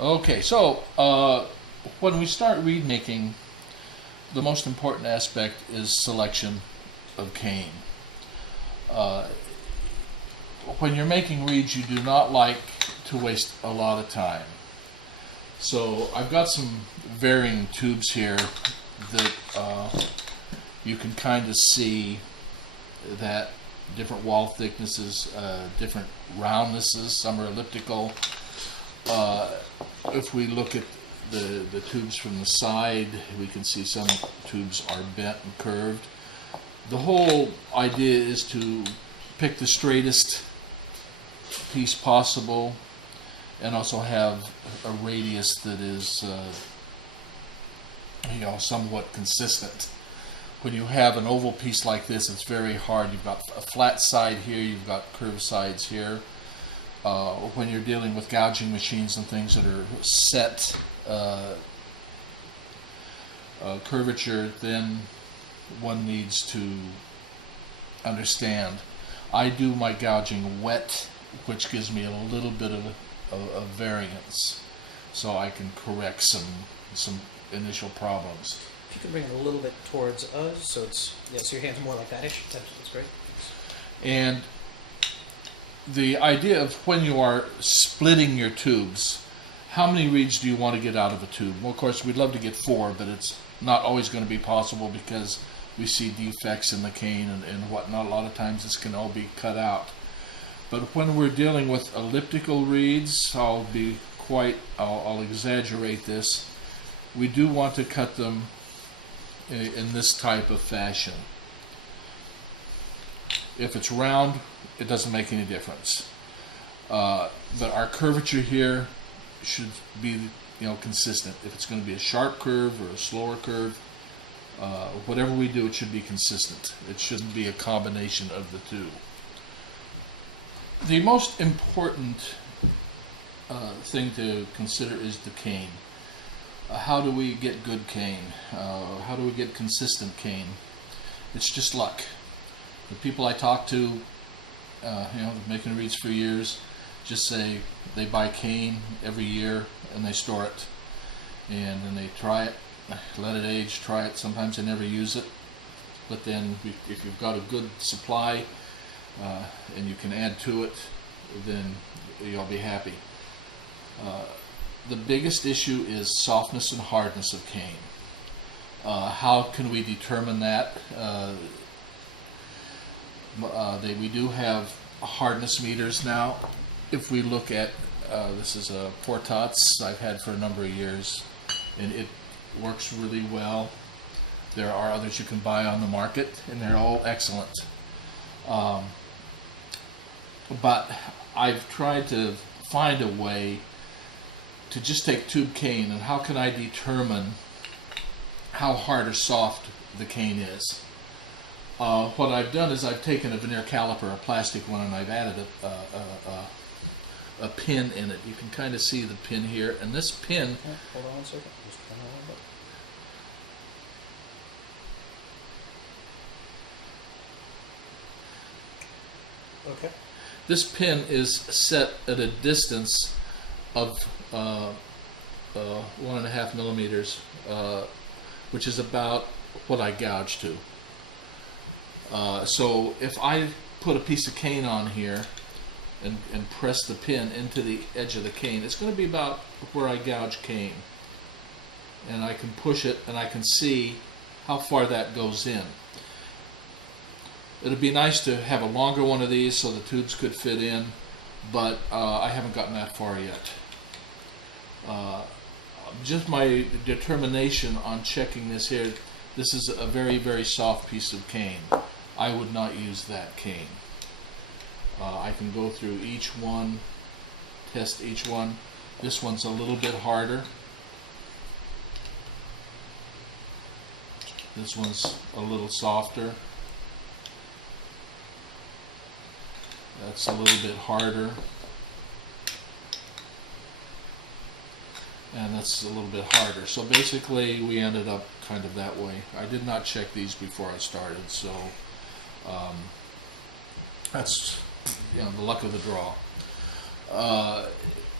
Okay, so when we start reed making, the most important aspect is selection of cane. Uh, when you're making reeds, you do not like to waste a lot of time. So I've got some varying tubes here that you can kind of see that different wall thicknesses, different roundnesses, some are elliptical. If we look at the tubes from the side, we can see some tubes are bent and curved. The whole idea is to pick the straightest piece possible and also have a radius that is somewhat consistent. When you have an oval piece like this, it's very hard. You've got a flat side here, you've got curved sides here. When you're dealing with gouging machines and things that are set curvature, then one needs to understand. I do my gouging wet, which gives me a little bit of variance, so I can correct some initial problems. If you can bring it a little bit towards us, so it's so your hands are more like that-ish. That's great. And the idea of when you are splitting your tubes, how many reeds do you want to get out of a tube? Well, of course, we'd love to get 4, but it's not always going to be possible because we see defects in the cane and whatnot. A lot of times this can all be cut out. But when we're dealing with elliptical reeds, I'll exaggerate this. We do want to cut them in this type of fashion. If it's round, it doesn't make any difference. But our curvature here should be consistent. If it's going to be a sharp curve or a slower curve, whatever we do, it should be consistent. It shouldn't be a combination of the two. The most important thing to consider is the cane. How do we get good cane? How do we get consistent cane? It's just luck. The people I talk to, making reeds for years, just say they buy cane every year and they store it, and then they try it, let it age, try it. Sometimes they never use it, but then if you've got a good supply and you can add to it, then you'll be happy. The biggest issue is softness and hardness of cane. How can we determine that? We do have hardness meters now. If we look at, this is a Portats I've had for a number of years, and it works really well. There are others you can buy on the market, and they're all excellent. But I've tried to find a way to just take tube cane, and how can I determine how hard or soft the cane is? What I've done is I've taken a veneer caliper, a plastic one, and I've added a pin in it. You can kind of see the pin here, and this pin. Hold on one second. Just turn on a little bit. Okay. This pin is set at a distance of 1.5 millimeters, which is about what I gouge to. So if I put a piece of cane on here and press the pin into the edge of the cane, it's going to be about where I gouge cane. And I can push it and I can see how far that goes in. It would be nice to have a longer one of these so the tubes could fit in, but I haven't gotten that far yet. Just my determination on checking this here, this is a very, very soft piece of cane. I would not use that cane. I can go through each one, test each one. This one's a little bit harder. This one's a little softer. That's a little bit harder. And that's a little bit harder. So basically we ended up kind of that way. I did not check these before I started, so that's the luck of the draw.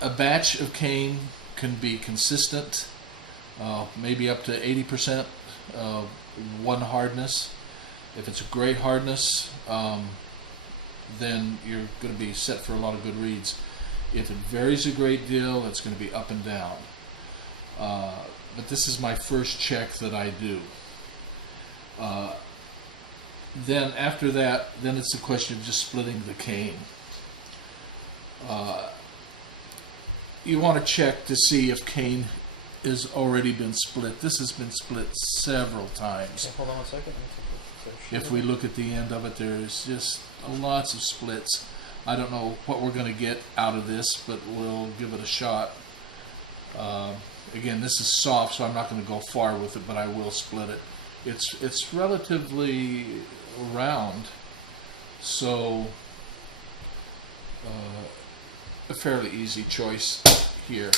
A batch of cane can be consistent, maybe up to 80% one hardness. If it's a great hardness, then you're going to be set for a lot of good reeds. If it varies a great deal, it's going to be up and down. But this is my first check that I do. Then after that, then it's a question of just splitting the cane. You want to check to see if cane has already been split. This has been split several times. Okay, hold on one second. If we look at the end of it, there's just lots of splits. I don't know what we're going to get out of this, but we'll give it a shot. Again, this is soft, so I'm not going to go far with it, but I will split it. It's relatively round, so a fairly easy choice here.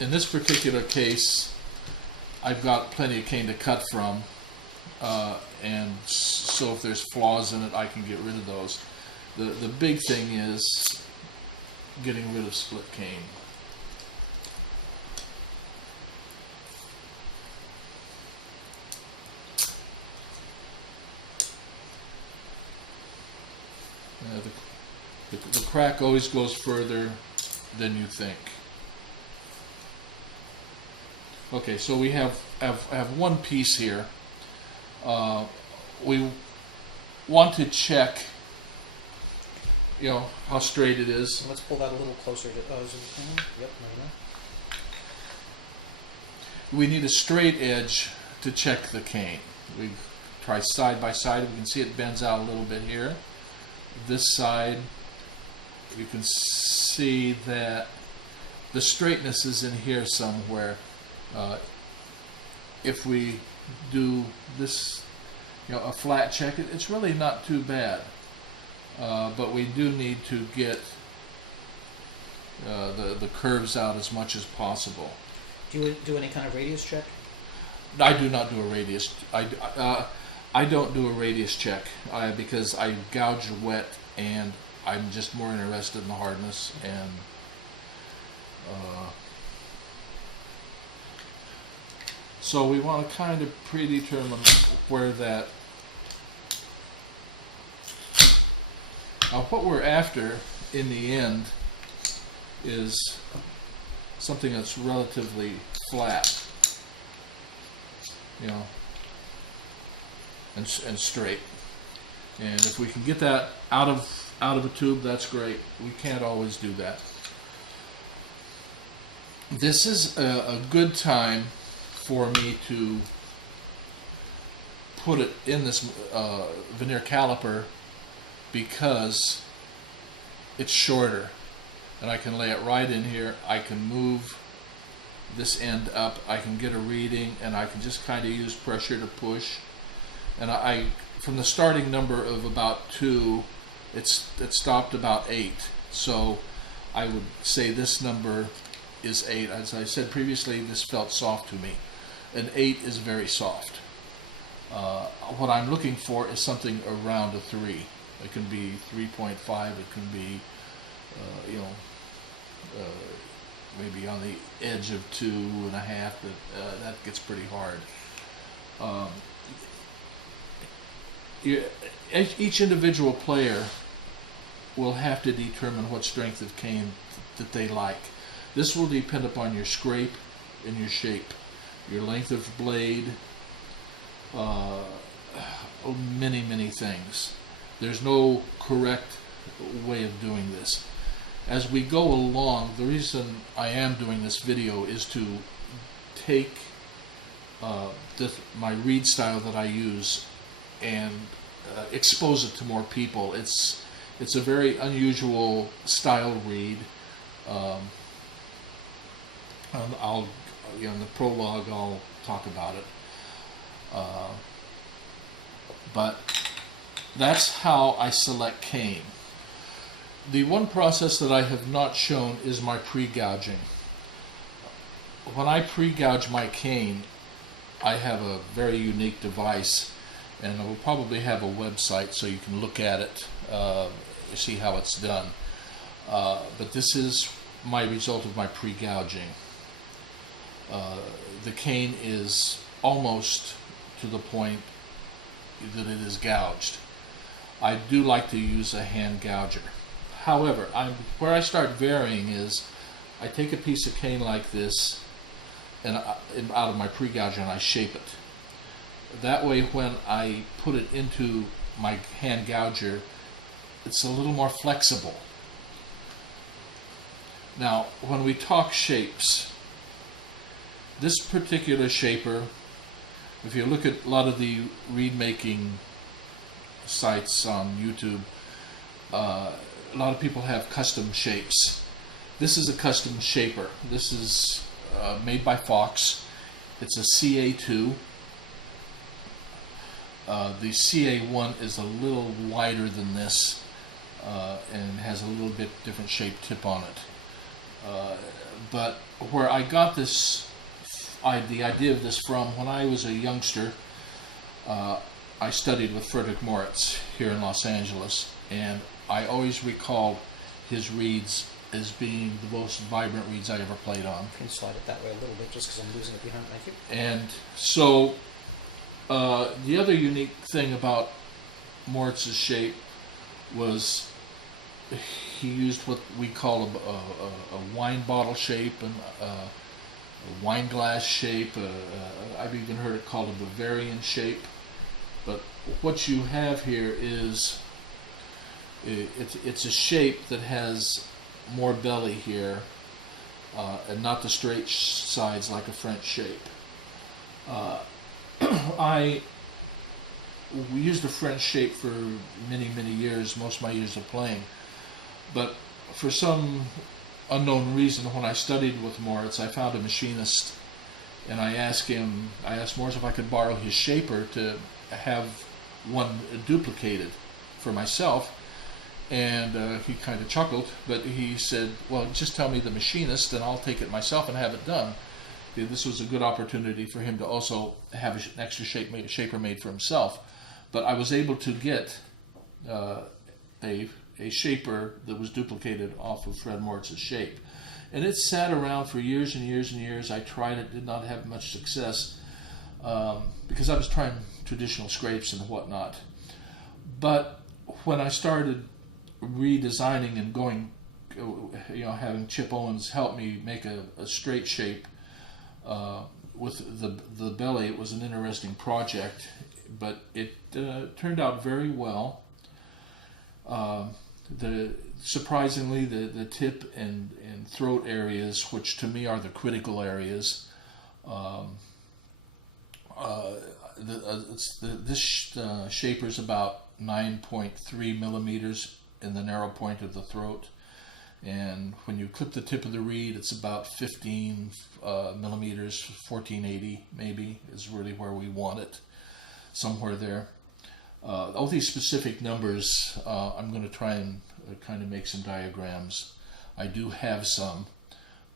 In this particular case, I've got plenty of cane to cut from, and so if there's flaws in it, I can get rid of those. The big thing is getting rid of split cane. The crack always goes further than you think. Okay, so we have one piece here. We want to check, how straight it is. Let's pull that a little closer. Is it, yep, there you go. We need a straight edge to check the cane. We try side by side. We can see it bends out a little bit here. This side, you can see that the straightness is in here somewhere. If we do this, a flat check, it's really not too bad. But we do need to get the curves out as much as possible. Do you do any kind of radius check? I do not do a radius. I don't do a radius check because I gouge wet, and I'm just more interested in the hardness. And so we want to kind of predetermine where that. What we're after in the end is something that's relatively flat, and straight. And if we can get that out of a tube, that's great. We can't always do that. This is a good time for me to put it in this veneer caliper, because it's shorter, and I can lay it right in here. I can move this end up, I can get a reading, and I can just kind of use pressure to push. And I from the starting number of about 2, it stopped about 8. So I would say this number is 8. As I said previously, this felt soft to me. An 8 is very soft. What I'm looking for is something around a 3. It can be 3.5. It can be, maybe on the edge of 2.5. But that gets pretty hard. Each individual player will have to determine what strength of cane that they like. This will depend upon your scrape and your shape, your length of blade, many things. There's no correct way of doing this. As we go along, the reason I am doing this video is to take my reed style that I use and expose it to more people. It's a very unusual style reed. In the prologue I'll talk about it. But that's how I select cane. The one process that I have not shown is my pre-gouging. When I pre-gouge my cane, I have a very unique device, and I will probably have a website so you can look at it, see how it's done. But this is my result of my pre-gouging. The cane is almost to the point that it is gouged. I do like to use a hand gouger. However, where I start varying is I take a piece of cane like this and out of my pre-gouger and I shape it. That way when I put it into my hand gouger, it's a little more flexible. Now, when we talk shapes, this particular shaper, if you look at a lot of the reed making sites on YouTube, a lot of people have custom shapes. This is a custom shaper. This is made by Fox. It's a CA2. The CA1 is a little wider than this and has a little bit different shaped tip on it. But where I got this, the idea of this from, when I was a youngster, I studied with Frederick Moritz here in Los Angeles, and I always recalled his reeds as being the most vibrant reeds I ever played on. You can slide it that way a little bit just because I'm losing it behind my feet. And so the other unique thing about Moritz's shape was he used what we call a wine bottle shape and a wine glass shape. I've even heard it called a Bavarian shape. But what you have here is it's a shape that has more belly here and not the straight sides like a French shape. We used a French shape for many, many years, most of my years of playing. But for some unknown reason, when I studied with Moritz, I found a machinist, and I asked Moritz if I could borrow his shaper to have one duplicated for myself. And he kind of chuckled, but he said, well, just tell me the machinist and I'll take it myself and have it done. This was a good opportunity for him to also have an extra shaper made for himself. But I was able to get a shaper that was duplicated off of Fred Moritz's shape. And it sat around for years and years and years. I tried it, did not have much success because I was trying traditional scrapes and whatnot. But when I started redesigning and going, having Chip Owens help me make a straight shape with the belly, it was an interesting project, but it turned out very well. Surprisingly, the tip and throat areas, which to me are the critical areas, this shaper is about 9.3 millimeters in the narrow point of the throat, and when you clip the tip of the reed, it's about 15 millimeters, 1480 maybe is really where we want it, somewhere there. All these specific numbers, I'm going to try and kind of make some diagrams. I do have some,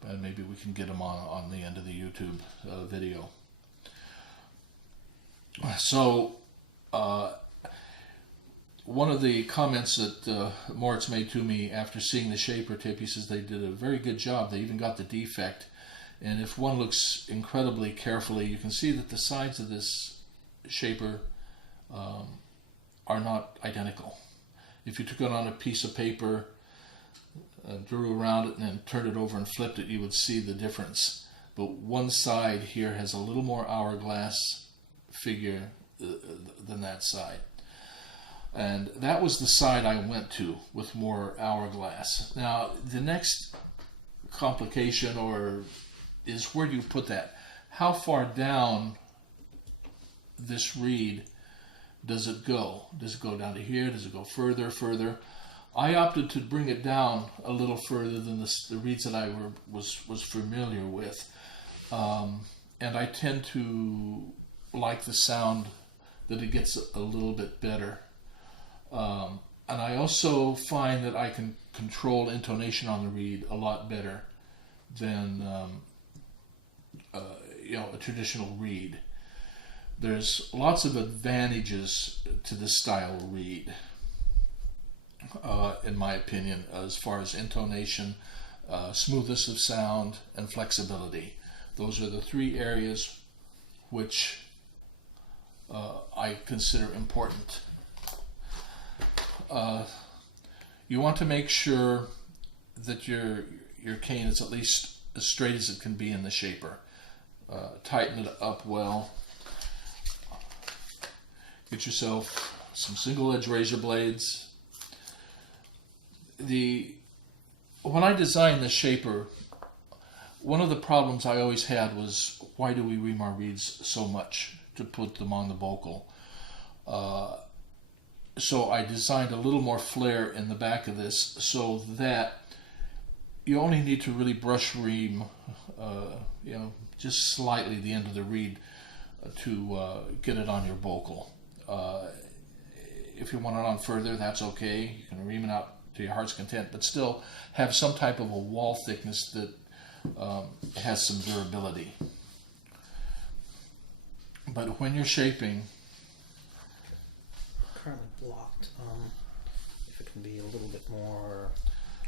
but maybe we can get them on the end of the YouTube video. So, one of the comments that Moritz made to me after seeing the shaper tip, he says they did a very good job. They even got the defect. And if one looks incredibly carefully, you can see that the sides of this shaper are not identical. If you took it on a piece of paper, drew around it, and then turned it over and flipped it, you would see the difference. But one side here has a little more hourglass figure than that side. And that was the side I went to with more hourglass. Now, the next complication is where do you put that? How far down this reed does it go? Does it go down to here? Does it go further? I opted to bring it down a little further than the reeds that I was familiar with. And I tend to like the sound that it gets a little bit better. And I also find that I can control intonation on the reed a lot better than a traditional reed. There's lots of advantages to this style of reed, in my opinion, as far as intonation, smoothness of sound, and flexibility. Those are the three areas which I consider important. You want to make sure that your cane is at least as straight as it can be in the shaper. Tighten it up well. Get yourself some single edge razor blades. When I designed the shaper, one of the problems I always had was, why do we ream our reeds so much to put them on the bocal? So I designed a little more flare in the back of this so that you only need to really brush ream, just slightly the end of the reed to get it on your bocal. If you want it on further, that's okay. You can ream it out to your heart's content, but still have some type of a wall thickness that has some durability. But when you're shaping, currently blocked. If it can be a little bit more,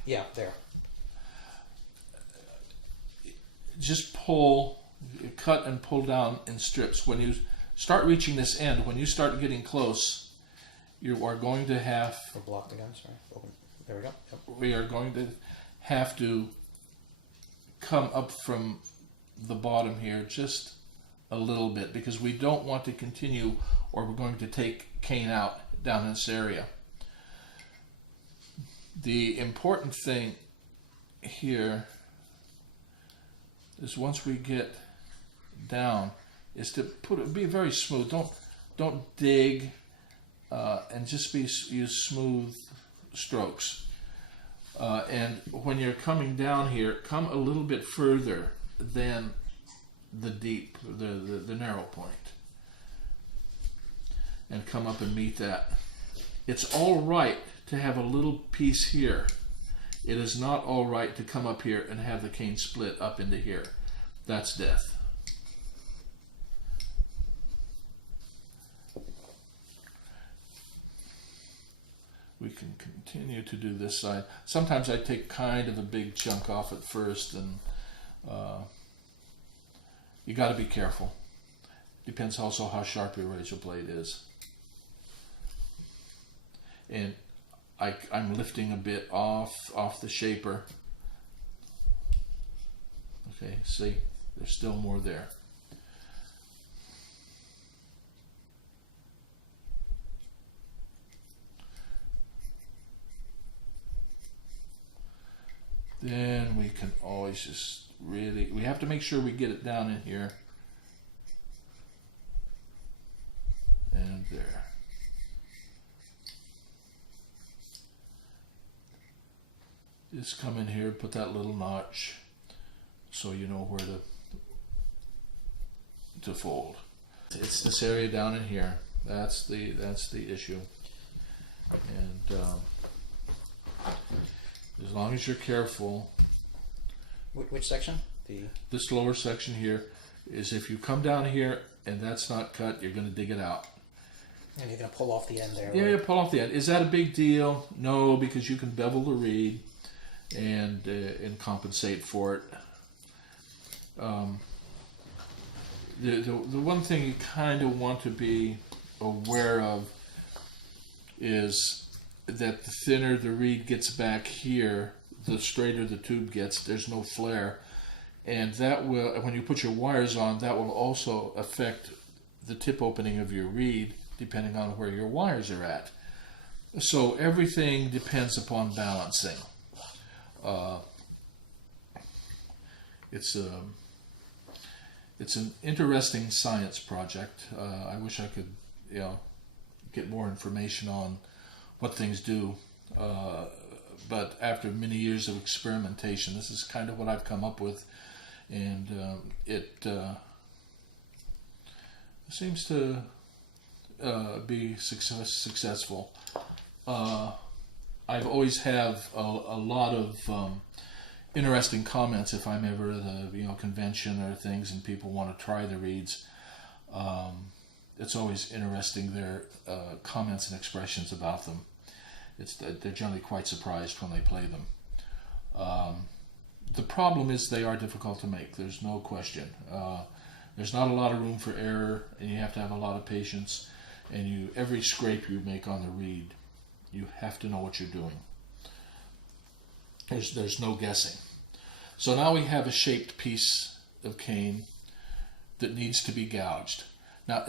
yeah, there. Just cut and pull down in strips. When you start reaching this end, when you start getting close, you are going to have. We're blocked again. Sorry. Open. There we go. Yep. We are going to have to come up from the bottom here just a little bit, because we don't want to continue, or we're going to take cane out down this area. The important thing here is, once we get down, is to be very smooth. Don't dig, and just use smooth strokes. And when you're coming down here, come a little bit further than the narrow point, and come up and meet that. It's all right to have a little piece here. It is not all right to come up here and have the cane split up into here. That's death. We can continue to do this side. Sometimes I take kind of a big chunk off at first, and you got to be careful. Depends also how sharp your razor blade is. And I'm lifting a bit off the shaper. Okay, see, there's still more there. Then we can always just we have to make sure we get it down in here and there. Just come in here, put that little notch so you know where to fold. It's this area down in here. That's the issue. And as long as you're careful. Which section? This lower section here is, if you come down here and that's not cut, you're going to dig it out. And you're going to pull off the end there. Yeah, you pull off the end. Is that a big deal? No, because you can bevel the reed and compensate for it. The one thing you kind of want to be aware of is that the thinner the reed gets back here, the straighter the tube gets. There's no flare, and that will, when you put your wires on, that will also affect the tip opening of your reed depending on where your wires are at. So everything depends upon balancing. It's an interesting science project. I wish I could, get more information on what things do. But after many years of experimentation, this is kind of what I've come up with, and it seems to be successful. I've always have a lot of interesting comments if I'm ever at a convention or things and people want to try the reeds. It's always interesting, their comments and expressions about them. They're generally quite surprised when they play them. the problem is they are difficult to make. There's no question. There's not a lot of room for error, and you have to have a lot of patience. And every scrape you make on the reed, you have to know what you're doing. There's no guessing. So now we have a shaped piece of cane that needs to be gouged. Now,